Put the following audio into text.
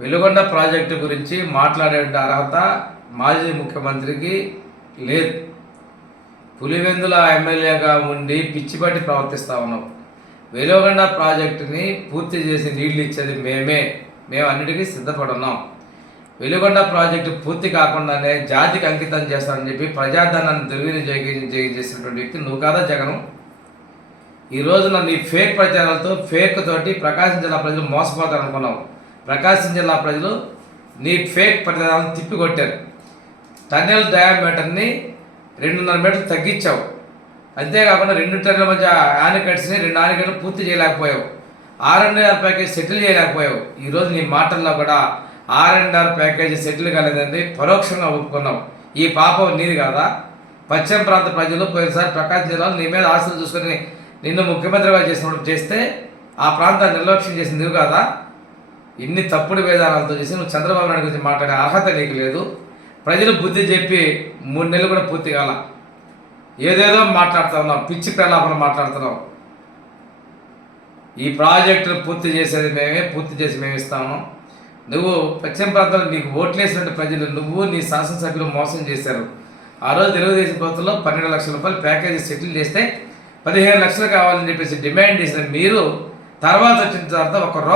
Veligonda project గురించి మాట్లాడే అర్హత మాజీ ముఖ్యమంత్రికి లేదు. పులివెందుల ఎమ్మెల్యేగా ఉండి పిచ్చిపట్టి ప్రవర్తిస్తూ ఉన్నాం. వెలుగొండ ప్రాజెక్టుని పూర్తి చేసి నీళ్లు ఇచ్చేది మేము అన్నిటికీ సిద్ధపడున్నాం. వెలుగొండ ప్రాజెక్టు పూర్తి కాకుండానే జాతికి అంకితం చేస్తానని చెప్పి ప్రజాధనాన్ని దుర్వినియోగం చేసినటువంటి వ్యక్తి నువ్వు కాదా జగను? ఈ రోజున నీ ఫేక్ ప్రచారాలతో ఫేక్ తోటి ప్రకాశం జిల్లా ప్రజలు మోసపోతారనుకున్నావు. ప్రకాశం జిల్లా ప్రజలు నీ ఫేక్ ప్రచారాలను తిప్పికొట్టారు. టన్నెల్ డయామీటర్ని 2.5 మీటర్లు తగ్గించావు. అంతేకాకుండా 2 టన్నుల మధ్య ఆనకట్స్ని 2 ఆనకట్లు పూర్తి చేయలేకపోయావు. R&R package settle చేయలేకపోయావు. ఈరోజు నీ మాటల్లో కూడా R&R ప్యాకేజీ సెటిల్ కాలేదండి పరోక్షంగా ఒప్పుకున్నావు. ఈ పాపం నీది కాదా? పశ్చిమ ప్రాంత ప్రజలు పోయినసారి ప్రకాశం జిల్లాలో నీ మీద ఆశలు చూసుకొని నిన్ను ముఖ్యమంత్రిగా చేస్తే ఆ ప్రాంతాన్ని నిర్లక్ష్యం చేసింది నువ్వు కాదా? ఇన్ని తప్పుడు విధానాలతో చేసి నువ్వు చంద్రబాబు నాయుడు గురించి మాట్లాడే అర్హత నీకు లేదు. ప్రజలు బుద్ధి చెప్పి 3 నెలలు కూడా పూర్తి కాల. ఏదేదో మాట్లాడుతూ ఉన్నావు, పిచ్చి ప్రలాపన మాట్లాడుతున్నావు. ఈ ప్రాజెక్టును పూర్తి చేసేది పూర్తి చేసి మేము ఇస్తాము. నువ్వు పశ్చిమ ప్రాంతంలో నీకు ఓట్లేసినట్టు ప్రజలు నువ్వు నీ శాసనసభ్యులు మోసం చేశారు. ఆ రోజు తెలుగుదేశం ప్రభుత్వంలో 12 లక్షల రూపాయలు ప్యాకేజీ సెటిల్ చేస్తే 15 లక్షలు కావాలని చెప్పేసి డిమాండ్ చేసిన మీరు తర్వాత వచ్చిన తర్వాత ఒక